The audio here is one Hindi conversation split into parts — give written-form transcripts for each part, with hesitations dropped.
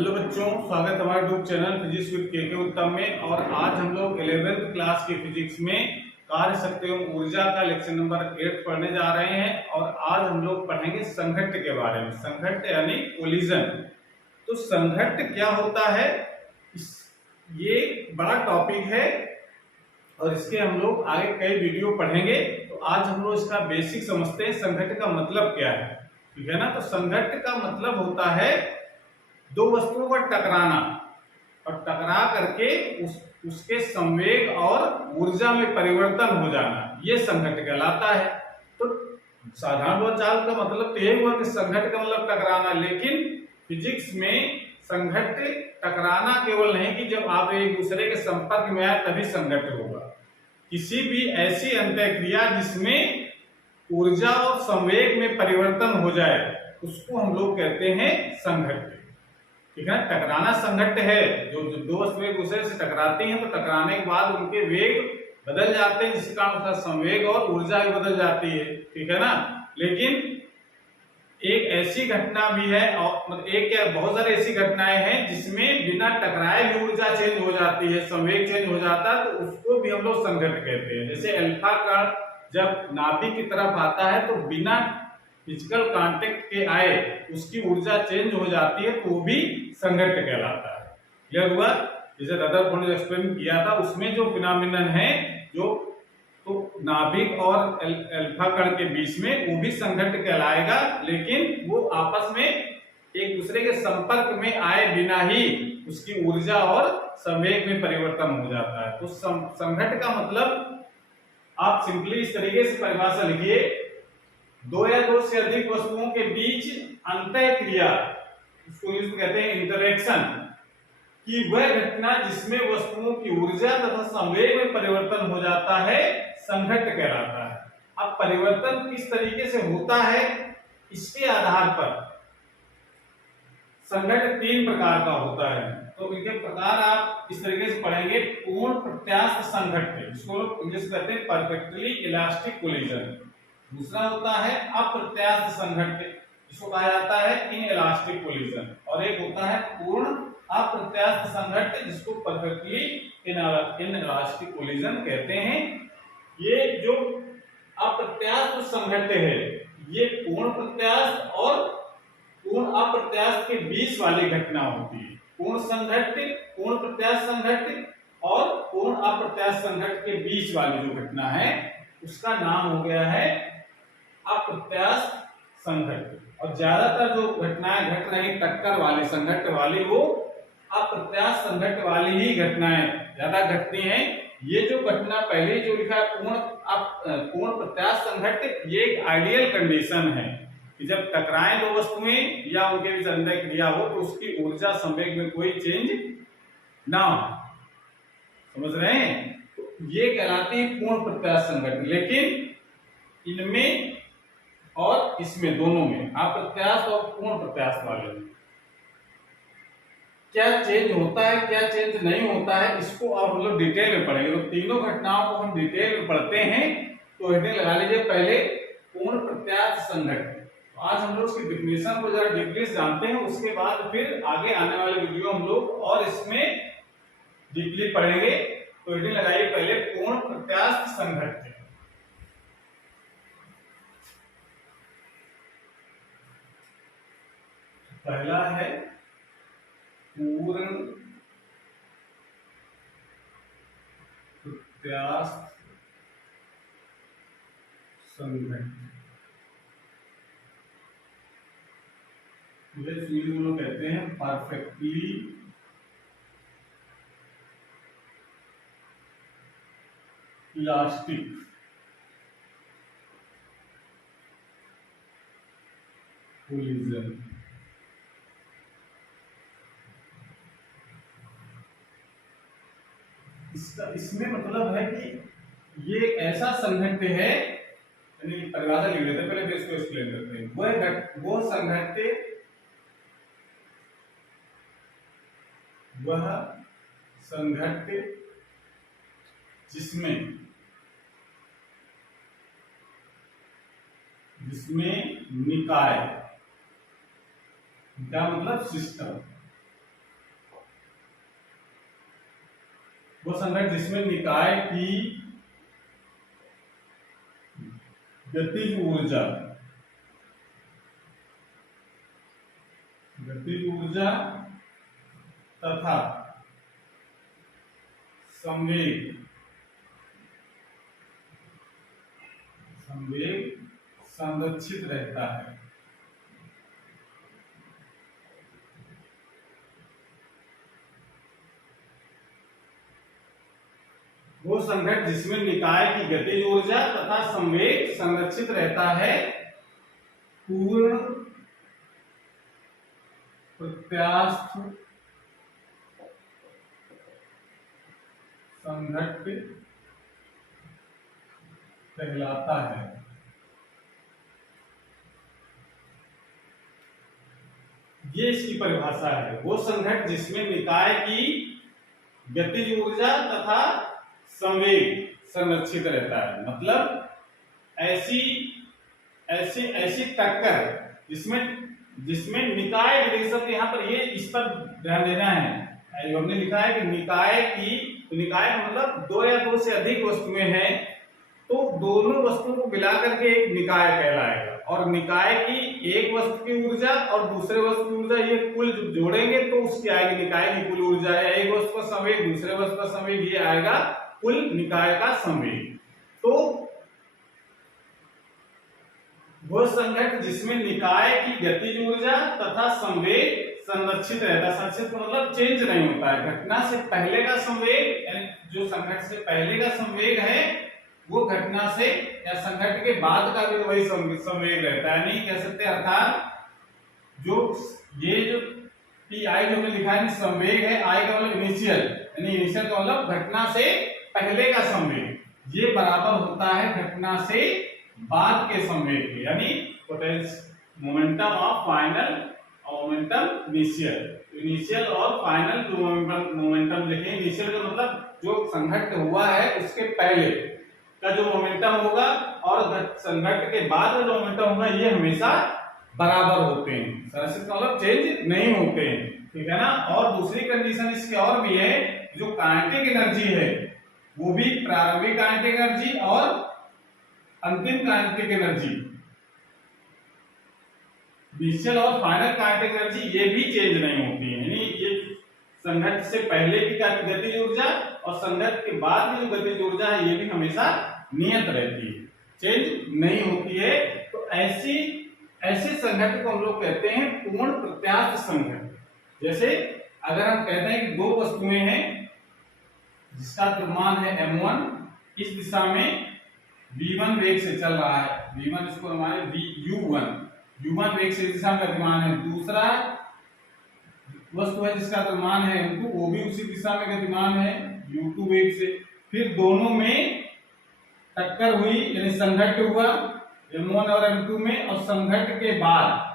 हेलो बच्चों, स्वागत है हमारे यूट्यूब चैनल फिजिक्स विद के उत्तम में। और आज हम लोग 11th क्लास की फिजिक्स में कार्य शक्ति एवं ऊर्जा का लेक्चर नंबर 8 पढ़ने जा रहे हैं। और आज हम लोग पढ़ेंगे संघट्ट के बारे में। संघट्ट यानी कोलिजन। तो संघट्ट क्या होता है, ये बड़ा टॉपिक है और इसके हम लोग आगे कई वीडियो पढ़ेंगे। तो आज हम लोग इसका बेसिक समझते हैं, संघट्ट का मतलब क्या है। ठीक है ना। तो संघट्ट का मतलब होता है दो वस्तुओं का टकराना और टकरा करके उसके संवेग और ऊर्जा में परिवर्तन हो जाना, ये संघट्ट कहलाता है। तो साधारण बोलचाल का मतलब तो यही हुआ कि संघट्ट का मतलब टकराना, लेकिन फिजिक्स में संघट्ट टकराना केवल नहीं कि जब आप एक दूसरे के संपर्क में आए तभी संघट्ट होगा। किसी भी ऐसी अंतःक्रिया जिसमें ऊर्जा और संवेग में परिवर्तन हो जाए उसको हम लोग कहते हैं संघट्ट। ठीक है। टकराना संघट्ट है। जो दो वस्तुएं एक दूसरे से टकराती हैं तो टकराने के बाद उनके वेग बदल जाते हैं, जिसके कारण उसका संवेग और ऊर्जा भी बदल जाती है। ठीक है ना। लेकिन एक ऐसी घटना भी है, और एक क्या बहुत सारी ऐसी घटनाएं हैं जिसमें बिना टकराए भी ऊर्जा चेंज हो जाती है, संवेग चेंज हो जाता है, तो उसको भी हम लोग संघट्ट कहते हैं। जैसे अल्फा कण जब नाभिक की तरफ आता है तो बिना फिजिकल कांटेक्ट के आए उसकी ऊर्जा चेंज हो जाती है, तो वो भी संघट्ट कहलाता है। क्लियर हुआ। जैसे रदरफोर्ड ने एक्सपेरिमेंट किया था उसमें जो फिनोमिनन है, जो तो नाभिक और अल्फा कण के बीच में, वो भी संघट्ट कहलाएगा, लेकिन वो आपस में एक दूसरे के संपर्क में आए बिना ही उसकी ऊर्जा और संवेग में परिवर्तन हो जाता है। तो संघट्ट का मतलब आप सिंपली इस तरीके से परिभाषा लिखिए, दो या दो से अधिक वस्तुओं के बीच अंतःक्रिया, इसको इंग्लिश में कहते हैं इंटरेक्शन, कि वह घटना जिसमें वस्तुओं की ऊर्जा तथा संवेग में परिवर्तन हो जाता है संघट्ट कहलाता है। अब परिवर्तन किस तरीके से होता है, इसके आधार पर संघट्ट तीन प्रकार का होता है। तो इनके प्रकार आप इस तरीके से पढ़ेंगे। पूर्ण प्रत्यास्थ संघट्ट, जिसको इंग्लिश में कहते हैं परफेक्टली इलास्टिक कोलिजन। दूसरा होता है अप्रत्यास्थ संघट्ट, इसको कहा जाता है इनइलास्टिक कोलिजन। और एक होता है पूर्ण अप्रत्यास्थ संघट्ट, जिसको परफेक्टली इनइलास्टिक कोलिजन कहते हैं। ये जो अप्रत्यास्थ संघट्ट है, ये पूर्ण प्रत्यास्थ और पूर्ण अप्रत्यास्थ के बीच वाली घटना होती है। पूर्ण संघट्ट, पूर्ण प्रत्यास्थ संघट्ट और पूर्ण अप्रत्यास्थ संघट्ट के बीच वाली जो घटना है उसका नाम हो गया है अप्रत्यास्थ संघट्ट। और ज्यादातर जो घटनाएं घट रही टक्कर वाली संघट्ट वाली, वो अप्रत्यास्थ संघट्ट वाली ही घटनाएं ज्यादा घटती हैं। ये जो घटना पहले जो लिखा है पूर्ण प्रत्यास्थ संघट्ट, ये एक आइडियल कंडीशन है कि जब टकराएं दो वस्तुएं या उनके बीच अंतःक्रिया हो तो उसकी ऊर्जा संवेग में कोई चेंज ना हो। समझ रहे हैं। तो ये कहलाती है पूर्ण प्रत्यास्थ संघट्ट। लेकिन इनमें और इसमें दोनों में, अप्रत्यास्थ और पूर्ण प्रत्यास्थ वाले में, क्या चेंज होता है क्या चेंज नहीं होता है, इसको अब हम लोग डिटेल में पढ़ेंगे। तो तीनों घटनाओं को हम डिटेल में पढ़ते हैं। तो हेडिंग लगा लीजिए पहले पूर्ण प्रत्यास्थ संघट्ट। तो आज हम लोग उसकी डेफिनेशन को जरा डीपली जानते हैं, उसके बाद फिर आगे आने वाले वीडियो हम लोग और इसमें डीपली पढ़ेंगे। तो हेडिंग लगाइए पहले पूर्ण प्रत्यास्थ संघट्ट। पहला है पूर्ण प्रत्यास्थ संघट्ट। लोग कहते हैं परफेक्टली इलास्टिक कोलिजन। इसमें मतलब है कि ये ऐसा संघट्ट है, यानी परिभाषा लिख लेते हैं पहले, फिर इसको एक्सप्लेन करते हैं। वो संघट्ट, वह संघट्ट जिसमें निकाय, क्या मतलब सिस्टम, वो संघट जिसमें निकाय की गतिज ऊर्जा तथा संवेग संरक्षित रहता है। वो संघट जिसमें निकाय की गतिज ऊर्जा तथा संवेग संरक्षित रहता है, पूर्ण प्रत्यास्थ संघट कहलाता है। ये इसकी परिभाषा है। वो संघट जिसमें निकाय की गतिज ऊर्जा तथा संवेग संरक्षित रहता है, मतलब ऐसी टक्कर जिसमें निकाय विदेशक, यहाँ पर ये इस पर ध्यान देना है। हमने लिखा है कि निकाय की, तो निकाय मतलब दो या दो से अधिक वस्तुएं हैं, तो दोनों वस्तुओं को मिला करके एक निकाय कहलाएगा। और निकाय की एक वस्तु की ऊर्जा और दूसरे वस्तु की ऊर्जा ये कुल जोड़ेंगे तो उसकी आएगी निकाय की कुल ऊर्जा, या एक वस्तु का संवेग दूसरे वस्तु का संवेग, ये आएगा कुल निकाय का संवेग। तो वह संघट जिसमें निकाय की गतिज ऊर्जा तथा संवेग संरक्षित रहता है। संरक्षित मतलब चेंज नहीं होता है। घटना से पहले का संवेग, यानी जो संघट से पहले का संवेग है वो घटना से या संघट के बाद का भी वही संवेग रहता है। नहीं कह सकते, अर्थात जो पी आई जो में लिखा है संवेग है, आई का मतलब इनिशियल, यानी इनिशियल का मतलब घटना से पहले का संवेग, ये बराबर होता है घटना से बाद के संवेग के, यानी मोमेंटम ऑफ फाइनल और मोमेंटम इनिशियल और फाइनल मोमेंटम लिखें। इनिशियल का मतलब जो संघट हुआ है उसके पहले का जो मोमेंटम होगा, और संघट के बाद का जो मोमेंटम होगा, ये हमेशा बराबर होते हैं। संरक्षित का मतलब चेंज नहीं होते हैं, ठीक है ना। और दूसरी कंडीशन इसकी और भी है, जो काइनेटिक एनर्जी है वो भी प्रारंभिक काइनेटिक एनर्जी और अंतिम काइनेटिक एनर्जी, इनिशियल और फाइनल काइनेटिक एनर्जी, ये भी चेंज नहीं होती है। यानी ये संघट से पहले की गतिज ऊर्जा और संघट के बाद की जो गतिज ऊर्जा है ये भी हमेशा नियत रहती है, चेंज नहीं होती है। तो ऐसे संघट को हम लोग कहते हैं पूर्ण प्रत्यास्थ संघट। जैसे अगर हम कहते हैं कि दो वस्तुएं हैं जिसका द्रव्यमान है m1, इस दिशा में v1 वेग से चल रहा है, v1 इसको हमारे u1 वेग से इस दिशा में गतिमान है। दूसरा वस्तु है जिसका द्रव्यमान है m2, वो भी उसी दिशा में गतिमान है u2 वेग से। फिर दोनों में टक्कर हुई, यानी संघट हुआ m1 और m2 में, और संघट के बाद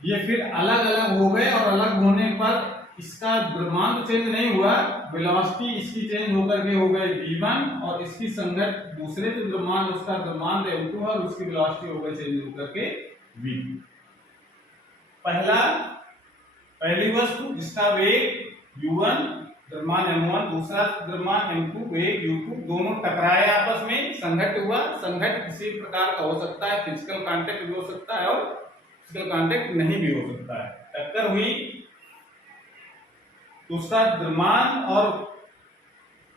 ये फिर अलग अलग हो गए, और अलग होने पर इसका द्रव्यमान तो चेंज नहीं हुआ, वेलोसिटी इसकी चेंज होकर के हो गई v1, और इसकी संघट दूसरे जो द्रव्यमान उसका द्रव्यमान m2 और उसकी वेलोसिटी हो गई चेंज होकर के v2। पहली वस्तु जिसका वेग u1 द्रव्यमान m1, दूसरा द्रव्यमान m2 वेग u2, दोनों टकराए आपस में, संघट हुआ। संघट किसी प्रकार का हो सकता है, फिजिकल कांटेक्ट भी हो सकता है और फिजिकल कांटेक्ट नहीं भी हो सकता है। टक्कर हुई तो उसका द्रव्यमान और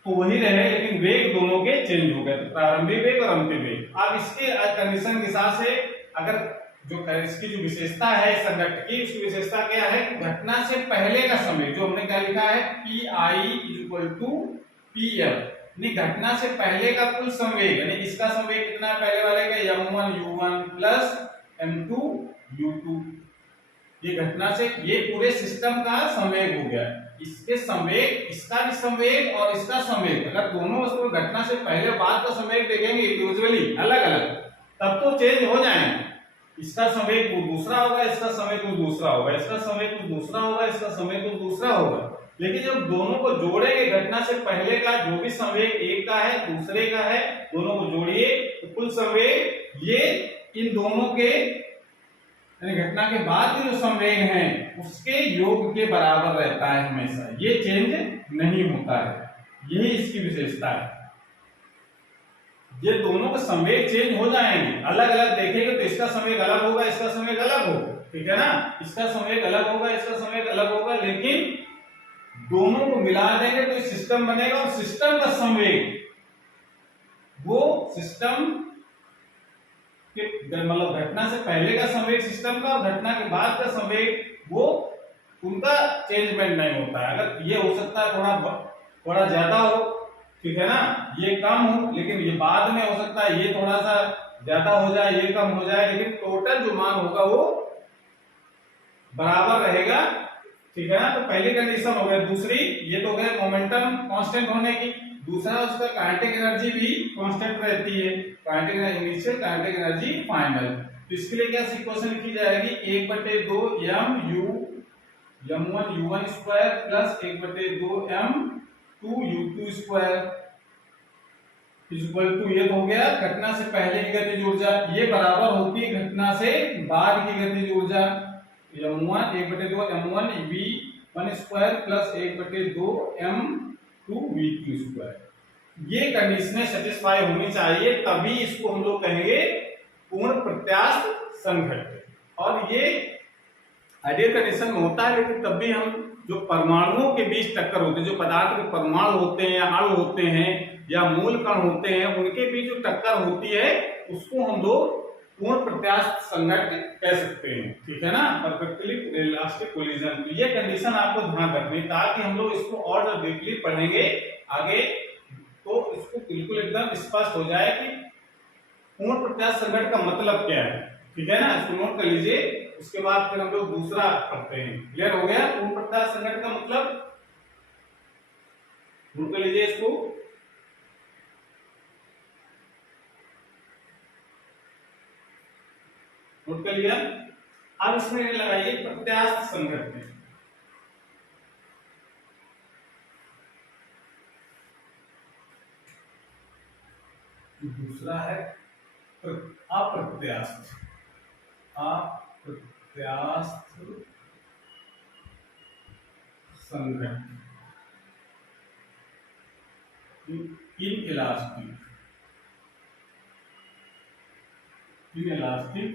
तो वही रहे, लेकिन वेग दोनों के चेंज हो गए, तो प्रारंभिक वेग और अंतिम वेग। अब इसके कंडीशन के हिसाब से अगर जो इसकी जो विशेषता है संघट की, उसकी विशेषता क्या है, घटना से पहले का समय, जो हमने क्या लिखा है P I equal to P L, यानी घटना से पहले का कुल संवेग, यानी इसका संवेग कितना है पहले वाले का m1 u1 plus m2 u2, ये घटना से ये पूरे सिस्टम का संवेग हो गया। इसके संवेग, इसका भी संवेग और इसका संवेग, अगर दोनों वस्तु घटना से पहले बाद का संवेग देखेंगे इंडिविजुअली अलग अलग, तब तो चेंज हो जाएंगे। इसका संवेग कुछ दूसरा होगा, इसका संवेग कुछ दूसरा होगा, इसका संवेग कुछ दूसरा होगा, इसका संवेग कुछ दूसरा होगा। लेकिन जब दोनों को जोड़ेंगे, घटना से पहले का जो भी संवेग एक का है दूसरे का है, दोनों को जोड़िए तो कुल संवेग ये इन दोनों के, यानी घटना के बाद के जो संवेग हैं उसके योग के बराबर रहता है हमेशा, ये चेंज नहीं होता है। यही इसकी विशेषता है। ये दोनों के संवेग चेंज हो जाएंगे, अलग अलग देखेंगे तो इसका संवेग अलग होगा, इसका संवेग अलग होगा, ठीक है ना, इसका संवेग अलग होगा, इसका संवेग अलग होगा, लेकिन दोनों को मिला देंगे तो सिस्टम बनेगा, और सिस्टम का संवेग वो सिस्टम के मतलब घटना से पहले का संवेग सिस्टम का और घटना के बाद का संवेग वो उनका चेंजमेंट नहीं होता है। अगर ये हो सकता है थोड़ा ज्यादा हो, ठीक है ना, ये कम हो, लेकिन ये बाद में हो सकता है ये थोड़ा सा ज्यादा हो जाए, ये कम हो जाए, लेकिन टोटल जो मान होगा वो बराबर रहेगा, ठीक है ना। तो पहली कंडीशन हो गई। दूसरी, ये तो गए मोमेंटम कांस्टेंट होने की, दूसरा उसका काइनेटिक एनर्जी भी कांस्टेंट रहती है, kinetic energy initial, kinetic energy final. तो इसके लिए क्या इक्वेशन लिखी जाएगी, 1/2 m1 u1 square plus 1/2 m2 u2 square equal to, ये हो गया घटना से पहले की गतिज ऊर्जा, ये बराबर होती है घटना से बाद की गतिज ऊर्जा, m1 1/2 m1 v1 square plus 1/2 m2 v2 square. ये कंडीशनें सेटिस्फाई होनी चाहिए, तभी इसको हम लोग कहेंगे पूर्ण प्रत्यास्थ संघट्ट। और ये आइडियल कंडीशन में होता है, लेकिन तब भी हम जो परमाणुओं के बीच टक्कर होती है, जो पदार्थ के परमाणु होते हैं या अणु होते हैं या मूल कण होते हैं, उनके बीच जो टक्कर होती है उसको हम लोग पूर्ण प्रत्यास्थ संघट्ट कह सकते हैं, ठीक है ना, परफेक्टली इलास्टिक कोलिजन। तो ये कंडीशन आपको ध्यान रखनी, ताकि हम लोग इसको और डीपली पढ़ेंगे आगे तो इसको बिल्कुल एकदम स्पष्ट हो जाए कि पूर्ण प्रत्यास्थ संघट्ट का मतलब क्या है, ठीक है ना। इसको नोट कर लीजिए, उसके बाद फिर हम लोग दूसरा पढ़ते हैं। क्लियर हो गया पूर्ण प्रत्यास्थ संघट्ट का मतलब, नोट कर लीजिए इसको। नोट कर लिया। अब इसमें लगाइए प्रत्यास्थ संघट्ट में, दूसरा है अप्रत्यास्थ, अप्रत्यास्थ संघट्ट, इनइलास्टिक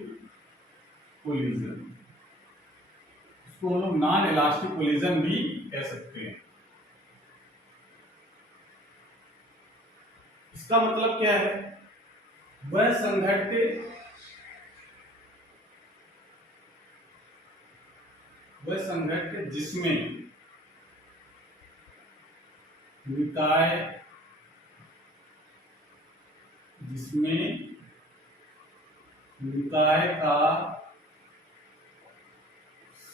कोलिजन, इसको हम लोग नॉन इलास्टिक कोलिजन भी कह सकते हैं। इसका मतलब क्या है, वह संघट्ट जिसमें निकाय का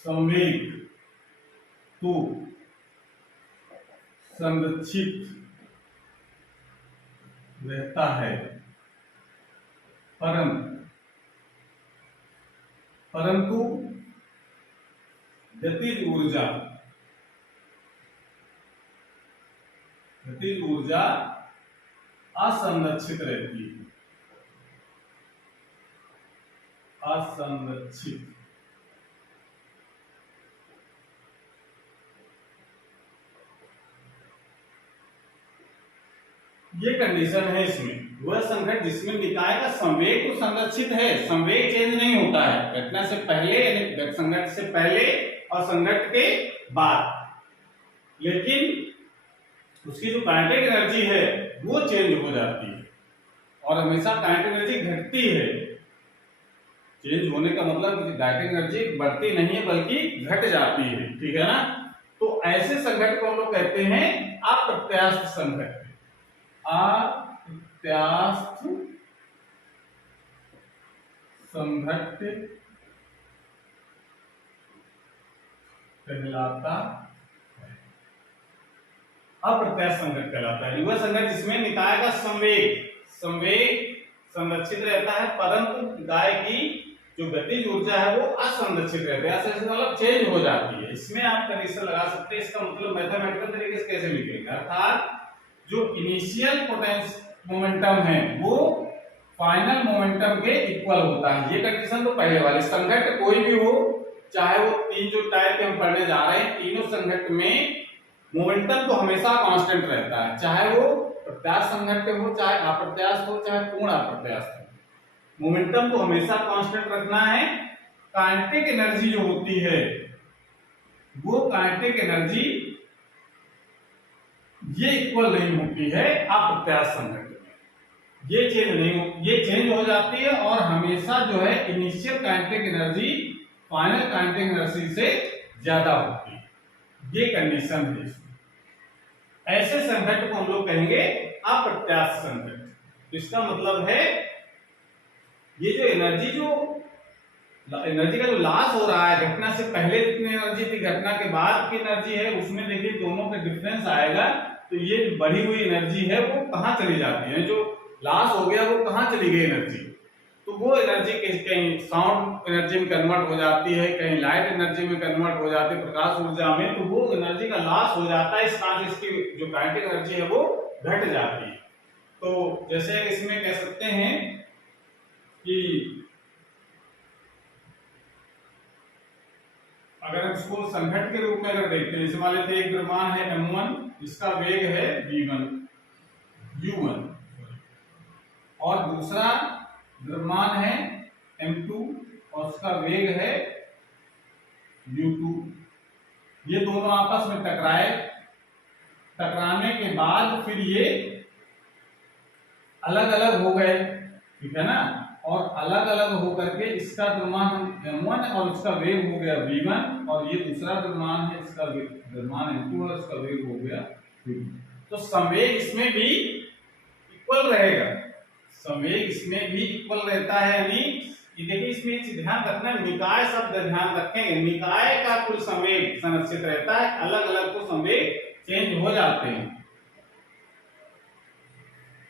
संवेग तो संरक्षित रहता है, परंतु गतिज ऊर्जा असंरक्षित रहती है, असंरक्षित। ये कंडीशन है इसमें, वह संघट्ट जिसमें निकाय का संवेग तो संरक्षित है, संवेग चेंज नहीं होता है घटना से पहले, यानी संघट्ट से पहले और संघट्ट के बाद, लेकिन उसकी जो काइनेटिक एनर्जी है वो चेंज हो जाती है, और हमेशा काइनेटिक एनर्जी घटती है। चेंज होने का मतलब काइनेटिक एनर्जी बढ़ती नहीं है बल्कि घट जाती है, ठीक है ना। तो ऐसे संघट्ट को हम लोग कहते हैं अप्रत्यास्थ संघट्ट, अप्रत्यास्थ संघट्ट कहलाता है, अप्रत्यास्थ संघट्ट कहलाता है वह संघट्ट जिसमें निकाय का संवेग संरक्षित रहता है, परंतु निकाय की जो गतिज ऊर्जा है वो असंरक्षित रहती है, मतलब चेंज हो जाती है। इसमें आप कंडीशन लगा सकते हैं, इसका मतलब मैथमेटिकल तरीके से कैसे लिखेंगे, अर्थात जो इनिशियल मोमेंटम है वो फाइनल मोमेंटम के इक्वल होता है। ये कंडीशन तो पहले वाली, संघट्ट कोई भी हो, चाहे वो तीन जो टाइप के हम पढ़ने जा रहे हैं, तीनों संघट्ट में मोमेंटम तो हमेशा कांस्टेंट रहता है, चाहे वो प्रत्यास्थ संघट्य हो, चाहे अप्रत्यास्थ हो, चाहे पूर्ण अप्रत्यास्थ हो। मोमेंटम को हमेशा कांस्टेंट रखना है। काइनेटिक एनर्जी जो होती है वो काइनेटिक एनर्जी ये इक्वल नहीं होती है अप्रत्यास्थ संघट्य में। ये चेंज नहीं हो, ये चेंज हो जाती है और हमेशा जो है initial kinetic energy final kinetic energy से ज्यादा होती है। ये कंडीशन है इसमें। ऐसे संघट्य को हम लोग कहेंगे अप्रत्यास्थ संघट्य। इसका मतलब है ये जो एनर्जी का जो लॉस हो रहा है, घटना से पहले जितनी एनर्जी थी, घटना के बाद की एनर्जी है, उसमें देखिए दोनों का डिफरेंस आएगा। तो ये बढ़ी हुई एनर्जी है वो कहाँ चली जाती है, जो लॉस हो गया वो कहाँ चली गई एनर्जी, तो वो एनर्जी कहीं साउंड एनर्जी में कन्वर्ट हो जाती है, कहीं लाइट एनर्जी में कन्वर्ट हो जाती है, प्रकाश ऊर्जा में। तो वो एनर्जी का लॉस हो जाता है, इस कारण से इसकी जो काइनेटिक एनर्जी है वो घट जाती है। तो जैसे इसमें कह सकते हैं कि अगर इसको संघट्य के रूप में अगर देखते हैं, मान लेते हैं एक द्रव्यमान है m1, इसका वेग है v1 u1, और दूसरा द्रव्यमान है m2 और उसका वेग है u2। ये दोनों आपस में टकराए, टकराने के बाद फिर ये अलग अलग हो गए, ठीक है ना, और अलग अलग होकर के इसका द्रव्यमान m1 और उसका वेग हो गया v1, और ये दूसरा द्रव्यमान है, इसका द्रव्यमान m2 और इसका वेग हो गया v2। तो संवेग इसमें भी इक्वल रहेगा, संवेग इसमें भी इक्वल रहता है। यानी ये देखिए इसमें ध्यान रखना, निकाय शब्द ध्यान रखेंगे, निकाय का कुल संवेग संरक्षित रहता है, अलग अलग को संवेग चेंज हो जाते हैं।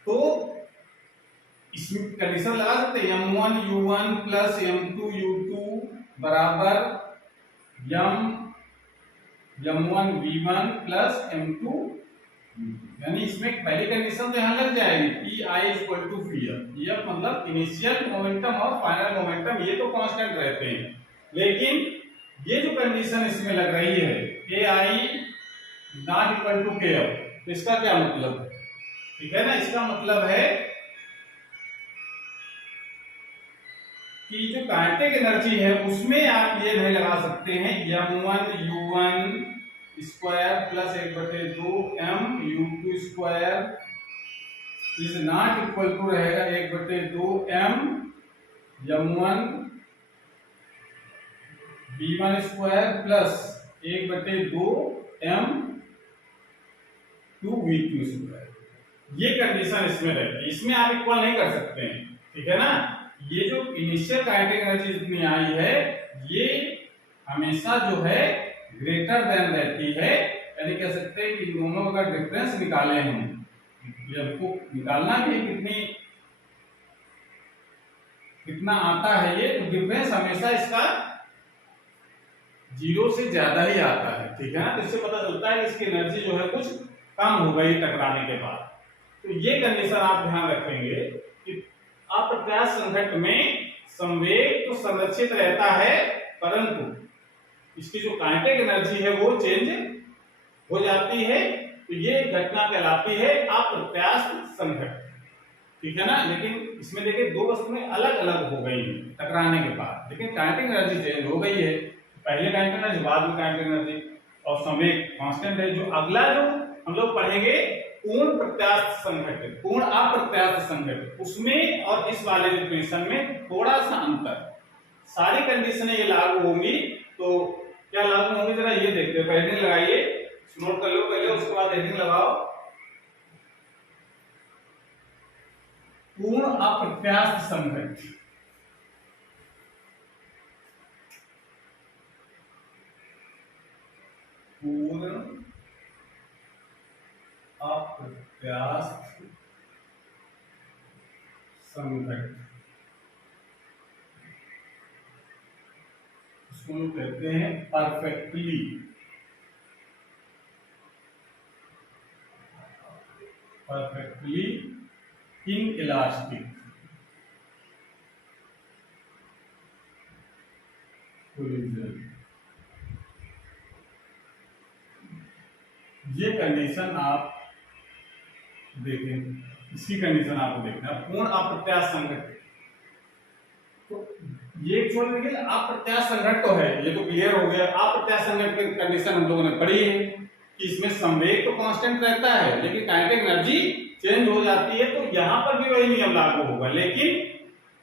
तो इसमें कंडीशन लगा सकते हैं m1 u1 plus m2 u2 बराबर m1 v1 प्लस m2, यानी इसमें पहली कंडीशन तो यहां लग जाएगी Pi इक्वल टू Vf। मतलब इनिशियल मोमेंटम और फाइनल मोमेंटम ये तो कांस्टेंट रहते हैं, लेकिन ये जो कंडीशन इसमें लग रही है Ki not equal to Kf, तो इसका क्या मतलब है, ठीक है ना, इसका मतलब है कि जो काइनेटिक एनर्जी है उसमें आप ये नहीं लगा सकते हैं m1 u1 square plus 1/2 m u2 square is not equal to रहेगा 1/2 m m1 v1 square plus 1/2 m 2 v2 square. ये कंडीशन इसमें रहती है, इसमें आप इक्वल नहीं कर सकते हैं, ठीक है ना। ये जो इनिशियल काइनेटिक एनर्जी जितनी आई है ये हमेशा जो है ग्रेटर देन रहती है, यानी कह सकते हैं कि दोनों का डिफरेंस निकाले हम, आपको निकालना भी कितना आता है ये, तो डिफरेंस हमेशा इसका 0 से ज्यादा ही आता है, ठीक है ना। तो इससे पता चलता है कि इसकी एनर्जी जो है कुछ कम हो गई टकराने के बाद। तो ये कंडीशन आप ध्यान रखेंगे कि अप्रत्यास्थ संघट्य में संवेग तो संरक्षित रहता है, परंतु इसकी जो काइनेटिक एनर्जी है वो चेंज हो जाती है। तो ये घटना कहलाती है अप्रत्यास्थ संघट्य, ठीक है ना। लेकिन इसमें देखिए दो वस्तुएं अलग अलग हो गई हैं टकराने के बाद, लेकिन काइनेटिक एनर्जी चेंज हो गई है, पहले काइनेटिक एनर्जी बाद में काइनेटिक एनर्जी, और संवेग कांस्टेंट है। जो अगला जो हम लोग पढ़ेंगे पूर्ण प्रत्यास्थ संघट्य, पूर्ण अप्रत्यास्थ संघट्य, उसमें और इस वाले कंडीशन में थोड़ा सा अंतर, सारी कंडीशनें ये लागू होंगी। तो क्या लागू होंगी जरा ये देखते हैं, हेडिंग लगाइए, नोट कर लो पहले, उसके बाद हेडिंग लगाओ। पूर्ण अप्रत्यास्थ संघट्य, पूर्ण अप्रत्यास्थ संघट्य, इसको कहते हैं परफेक्टली इनइलास्टिक कोलिजन। ये कंडीशन आप देखें, इसकी कंडीशन आपको देखना है, पूर्ण अप्रत्यास्थ संघट्ट। तो ये छोड़ दीजिए, अप्रत्यास्थ संघट्ट तो है, ये तो क्लियर हो गया। अप्रत्यास्थ संघट्ट की कंडीशन हम लोगों ने पढ़ी है कि इसमें संवेग तो कांस्टेंट रहता है लेकिन काइनेटिक एनर्जी चेंज हो जाती है, तो यहां पर भी वही नियम लागू होगा। लेकिन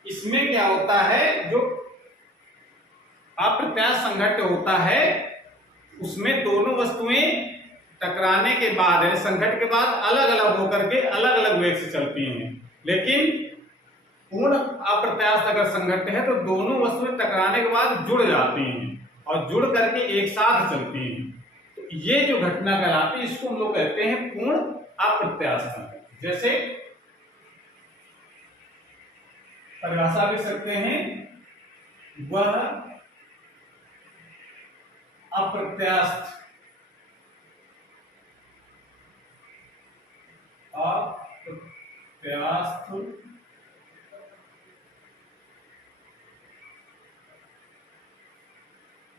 इसमें क्या होता है, जो अप्रत्यास्थ संघट्ट होता है उसमें दोनों वस्तुएं टकराने के बाद है संघट्ट के बाद अलग अलग होकर के अलग अलग वेग से चलती हैं। लेकिन पूर्ण अप्रत्यास्थ अगर संघट्ट है तो दोनों वस्तुएं टकराने के बाद जुड़ जाती हैं और जुड़ करके एक साथ चलती हैं। तो ये जो घटना कहलाती है इसको हम लोग कहते हैं पूर्ण अप्रत्यास्थ संघट्ट। जैसे परिभाषा भी सकते हैं, वह अप्रत्यास्थ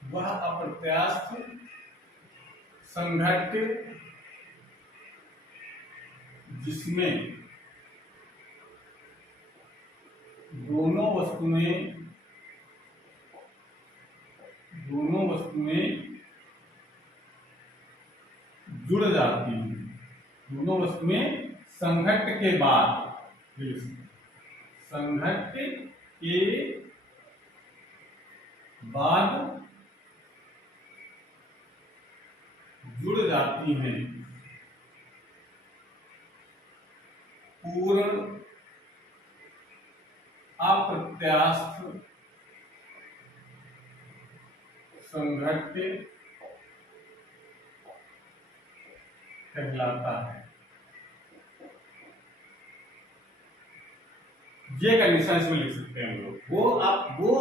वह अप्रत्यास्थ संघट्ट जिसमें दोनों वस्तुएं जुड़ जाती हैं, दोनों वस्तुएं संघट्ट के बाद जुड़ जाती हैं। पूर्ण अप्रत्यास्थ संघट्ट कहलाता है। ये कंडीशन इसमें लिख सकते हैं हम लोग, वो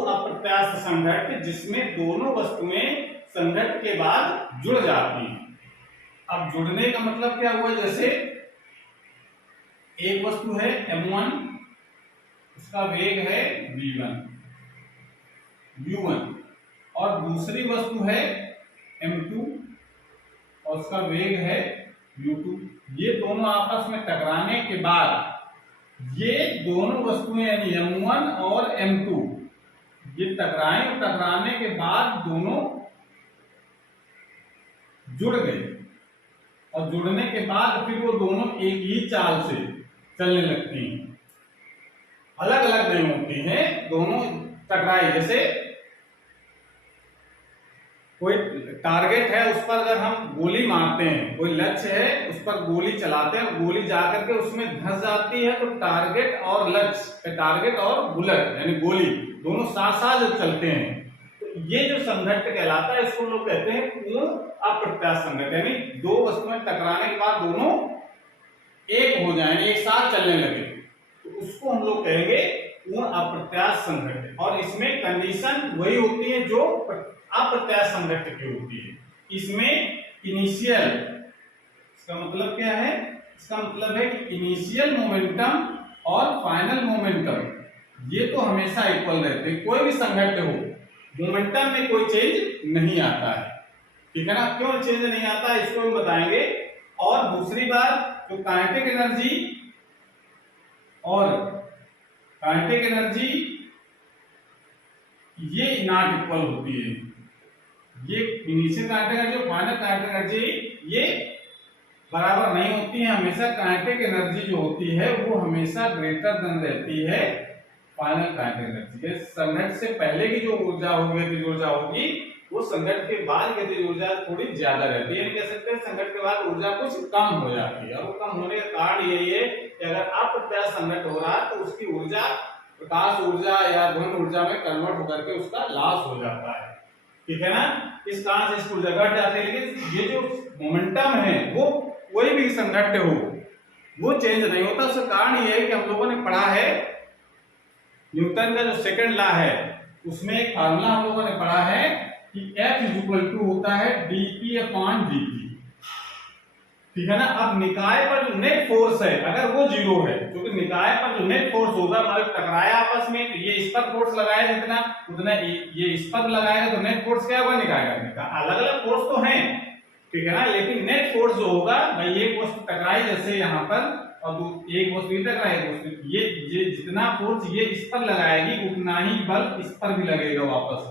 अप्रत्यास्थ संघट्ट जिसमें दोनों वस्तुएं संघट्ट के बाद जुड़ जाती हैं। अब जुड़ने का मतलब क्या हुआ, जैसे एक वस्तु है m1, उसका वेग है v1 u1, और दूसरी वस्तु है m2 और उसका वेग है u2। ये दोनों आपस में टकराने के बाद ये दोनों वस्तुएं यानी m1 और m2 ये टकराएं और टकराने के बाद दोनों जुड़ गए और जुड़ने के बाद फिर वो दोनों एक ही चाल से चलने लगती हैं, अलग अलग नहीं होती हैं, दोनों टकराए। जैसे कोई टारगेट है उस पर अगर हम गोली मारते हैं, कोई लक्ष्य है उस पर गोली चलाते हैं, गोली जाकर के उसमें धंस जाती है, तो टारगेट और लक्ष्य, टारगेट और बुलेट यानी गोली दोनों साथ साथ चलते हैं। तो ये जो संघट्ट कहलाता है इसको लोग कहते हैं पूर्ण अप्रत्यास्थ संघट्ट, यानी दो वस्तुएं टकराने के बाद दोनों एक हो जाए, एक साथ चलने लगे, तो उसको हम लोग कहेंगे पूर्ण अप्रत्यास्थ संघट्ट। और इसमें कंडीशन वही होती है जो अप्रत्यास्थ संघट्ट की होती है। इसमें इनिशियल, इसका मतलब क्या है, इसका मतलब है कि इनिशियल मोमेंटम और फाइनल मोमेंटम ये तो हमेशा इक्वल रहते हैं, कोई भी संघट्ट हो मोमेंटम में कोई चेंज नहीं आता है, ठीक है ना। क्यों चेंज नहीं आता है इसको हम बताएंगे। और दूसरी बात, जो काइनेटिक एनर्जी ये नॉट इक्वल होती है, ये इनिशियल काइनेटिक एनर्जी और फाइनल काइनेटिक एनर्जी ये बराबर नहीं होती है। हमेशा काइनेटिक एनर्जी जो होती है वो हमेशा ग्रेटर देन रहती है फाइनल काइनेटिक एनर्जी। संघट्ट से पहले की जो ऊर्जा होगी, गतिज ऊर्जा होगी, वो संघट्ट के बाद गतिज ऊर्जा थोड़ी ज्यादा रहती है। कह सकते हैं संघट्ट के बाद ऊर्जा कुछ कम हो जाती है, और वो कम होने का कारण यही है कि अगर अप्रत्यास्थ संघट्ट हो रहा है तो उसकी ऊर्जा प्रकाश ऊर्जा या ध्वनि ऊर्जा में कन्वर्ट होकर के उसका लॉस हो जाता है, ठीक है ना। इस कारण से इसकी ऊर्जा घट जाती है। लेकिन ये जो मोमेंटम है वो कोई भी संघट्ट हो वो चेंज नहीं होता। उसका कारण ये है कि हम लोगों ने पढ़ा है न्यूटन का जो सेकंड लॉ है, उसमें एक फार्मूला हम लोगों ने पढ़ा है कि F = होता है dp/dt, ठीक है ना। अब निकाय पर जो नेट फोर्स है अगर वो जीरो है, क्योंकि निकाय पर जो नेट फोर्स होगा मतलब टकराया आपस में, तो ये इस पर फोर्स लगाया जितना उतना ये इस पर लगाएगा, तो नेट फोर्स क्या होगा निकाय का। अलग अलग फोर्स तो हैं, ठीक है ना। लेकिन नेट फोर्स जो होगा भाई एक वस्तु टकराई जैसे यहाँ पर और एक वस्तु ही टकराएगी, ये जितना फोर्स ये इस पर लगाएगी उतना ही बल इस पर भी लगेगा वापस।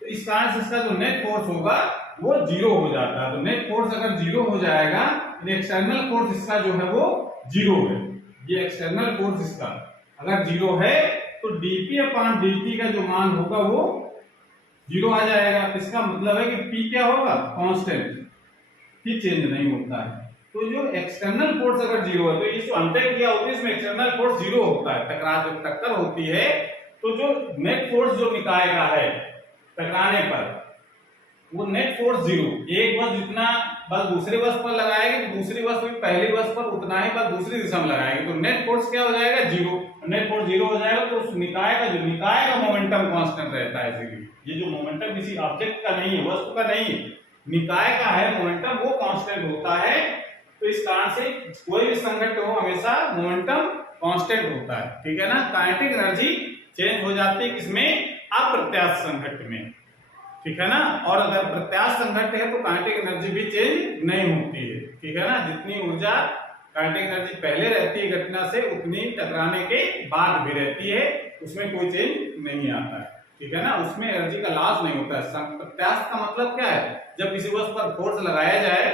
तो इस कारण से इसका जो नेट फोर्स होगा वो जीरो हो जाता है। तो नेट फोर्स अगर जीरो हो जाएगा, एक्सटर्नल फोर्स इसका जो है वो जीरो है। ये एक्सटर्नल फोर्स इसका अगर जीरो है तो dp/dt का जो मान होगा वो जीरो आ जाएगा। इसका मतलब है कि p क्या होगा, कांस्टेंट, p चेंज नहीं होता है। तो जो एक्सटर्नल फोर्स अगर जीरो है तो ये जो अंतर किया होता है इसमें एक्सटर्नल फोर्स जीरो होता है। जब टक्कर होती है तो जो नेट फोर्स जो निकाय का है टकराने पर वो नेट फोर्स जीरो। एक बस जितना बल दूसरे बस पर लगाएगी तो दूसरी बस भी पहली बस पर उतना ही बल दूसरी दिशा में लगाएगी, तो नेट फोर्स क्या हो जाएगा, जीरो। नेट फोर्स जीरो हो जाएगा तो उस निकाय का मोमेंटम कांस्टेंट रहता है। इसीलिए ये जो मोमेंटम किसी ऑब्जेक्ट का नहीं है, वस्तु का नहीं है, निकाय का है मोमेंटम, वो कांस्टेंट होता है। तो इस कारण से कोई भी संघट्ट हो हमेशा मोमेंटम कांस्टेंट होता है, ठीक है ना। काइनेटिक एनर्जी चेंज हो जाती है किसमें, अप्रत्यास्थ संघट्ट में, ठीक है ना। और अगर प्रत्यास्थ संघट्ट है तो काइनेटिक एनर्जी भी चेंज नहीं होती है, ठीक है ना। जितनी ऊर्जा काइनेटिक एनर्जी पहले रहती है घटना से उतनी टकराने के बाद भी रहती है, उसमें कोई चेंज नहीं आता है, ठीक है ना। उसमें एनर्जी का लॉस नहीं होता है। प्रत्यास्थ का मतलब क्या है, जब किसी वस्तु पर फोर्स लगाया जाए,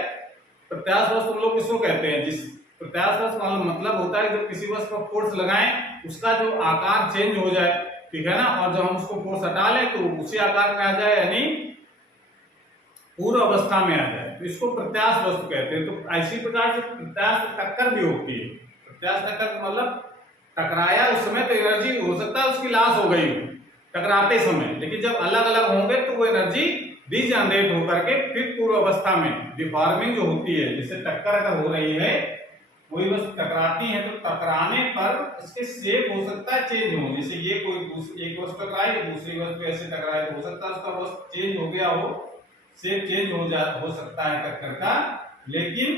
प्रत्यास्थ वस्तु लोग किसको कहते हैं, जिस प्रत्यास्थ वस्तु का मतलब होता है जब किसी वस्तु पर फोर्स लगाएं उसका जो आकार चेंज हो जाए, ठीक है ना। और जब हम उसको फोर्स हटा लें तो उसी आकार में आ जाए, यानी पूर्व अवस्था में आ जाए, तो इसको प्रत्यास्थ वस्तु कहते हैं। तो इसी प्रकार से प्रत्यास्थ टक्कर भी होती है। प्रत्यास्थ टक्कर का मतलब टकराया उस समय तो एनर्जी हो सकता है उसकी लॉस हो गई टकराते समय, लेकिन जब अलग अलग होंगे तो वो एनर्जी रीजनरेट होकर के फिर पूर्व अवस्था में डिफॉर्मिंग जो होती है, जैसे टक्कर अगर हो रही है कोई वस्तु टकराती है तो टकराने पर इसके शेप हो सकता है चेंज हो, जैसे ये कोई एक वस्तु टकराई दूसरी वस्तु ऐसे टकराए तो हो सकता है उसका वस्तु चेंज हो गया हो, शेप चेंज हो सकता है टक्कर का। लेकिन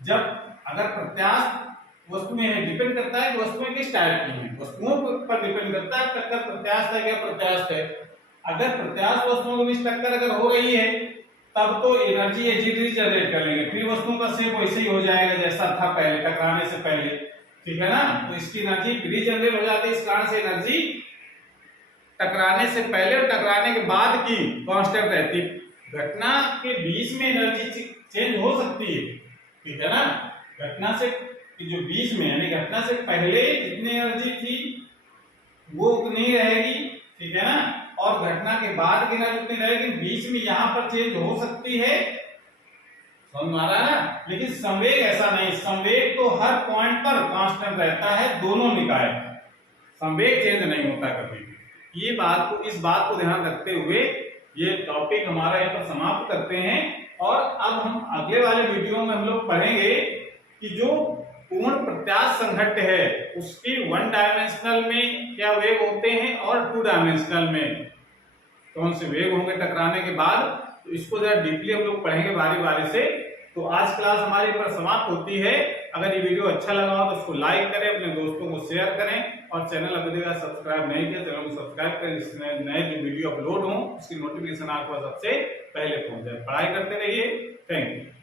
जब अगर प्रत्यास्थ वस्तु में है, डिपेंड करता है कि वस्तुएं किस टाइप की हैं, वस्तुओं पर डिपेंड करता है टक्कर प्रत्यास्थ है क्या प्रत्यास्थ है। अगर प्रत्यास्थ वस्तुओं में टक्कर अगर हो रही है तब तो एनर्जी रीजनरेट कर लेंगे, फिर वस्तुओं का शेप वैसे ही हो जाएगा जैसा था पहले टकराने से पहले, ठीक है ना। तो इसकी एनर्जी रीजनरेट हो जाती है। इस कारण से एनर्जी टकराने से पहले और टकराने के बाद की कांस्टेंट रहती है। घटना के बीच में एनर्जी चेंज हो सकती है, ठीक है ना। घटना से जो बीच में यानी घटना से पहले जितनी एनर्जी थी वो उतनी ही रहेगी, ठीक है ना। और घटना के बाद की एनर्जी उतनी रहेगी, बीच में यहाँ पर चेंज हो सकती है, समझ में आ रहा है ना। लेकिन संवेग ऐसा नहीं, संवेग तो हर पॉइंट पर कांस्टेंट रहता है, दोनों निकाय संवेग चेंज नहीं होता कभी भी। इस बात को ध्यान रखते हुए ये टॉपिक हमारा यहाँ पर समाप्त करते हैं। और अब हम अगले वाले वीडियो में हम लोग पढ़ेंगे कि जो पूर्ण प्रत्यास्थ संघट्ट है उसकी 1 डायमेंशनल में क्या वेग होते हैं और 2 डायमेंशनल में कौन से वेग होंगे टकराने के बाद। तो इसको जरा डीपली हम लोग पढ़ेंगे बारी बारी से। तो आज क्लास हमारी पर समाप्त होती है। अगर ये वीडियो अच्छा लगा हो तो उसको लाइक करें, अपने दोस्तों को शेयर करें और चैनल अभी तक सब्सक्राइब नहीं किया चैनल को सब्सक्राइब करें, जिसमें नए जो वीडियो अपलोड हो उसकी नोटिफिकेशन आपको सबसे पहले पहुंच जाए। पढ़ाई करते रहिए। Thank you.